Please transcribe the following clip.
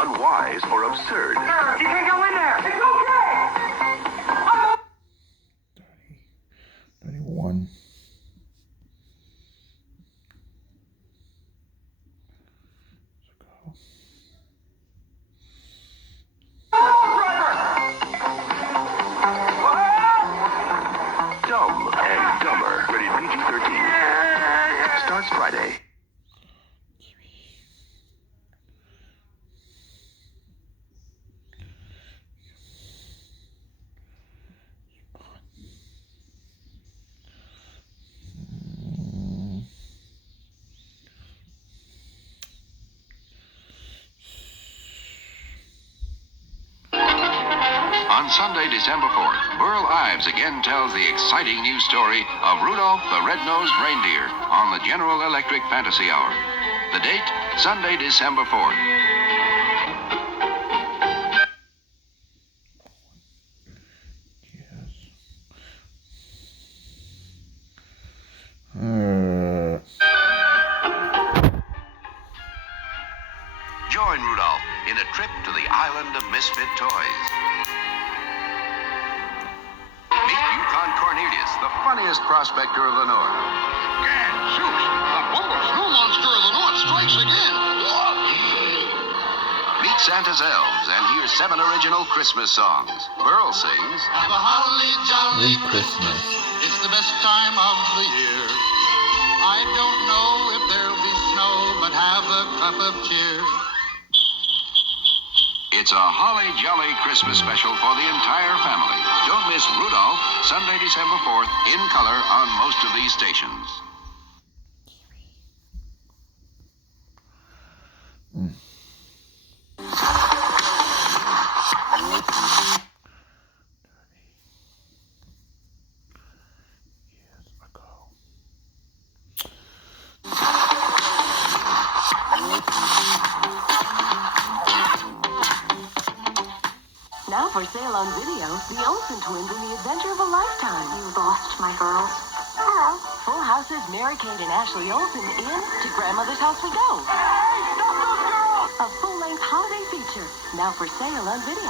unwise, or absurd. You can go in there. It's okay. 31. Dumb and Dumber, rated PG-13. Starts Friday. On Sunday, December 4th, Burl Ives again tells the exciting new story of Rudolph the Red-Nosed Reindeer on the General Electric Fantasy Hour. The date, Sunday, December 4th. Join Rudolph in a trip to the island of misfit toys. Meet Yukon Cornelius, the funniest prospector of the North. Gadzooks, the bumble snow monster of the North strikes again. Meet Santa's elves and hear 7 original Christmas songs. Burl sings, Have a holly jolly Christmas. It's the best time of the year. I don't know if there'll be snow, but have a cup of cheer. it's a holly jolly Christmas special for the entire family. Don't miss Rudolph, Sunday, December 4th, in color on most of these stations. Now for sale on video, the Olsen twins in the adventure of a lifetime. You lost my girls. Hello. Full House's Mary Kate and Ashley Olsen in To Grandmother's House We Go. Hey, stop those girls! A full-length holiday feature. Now for sale on video.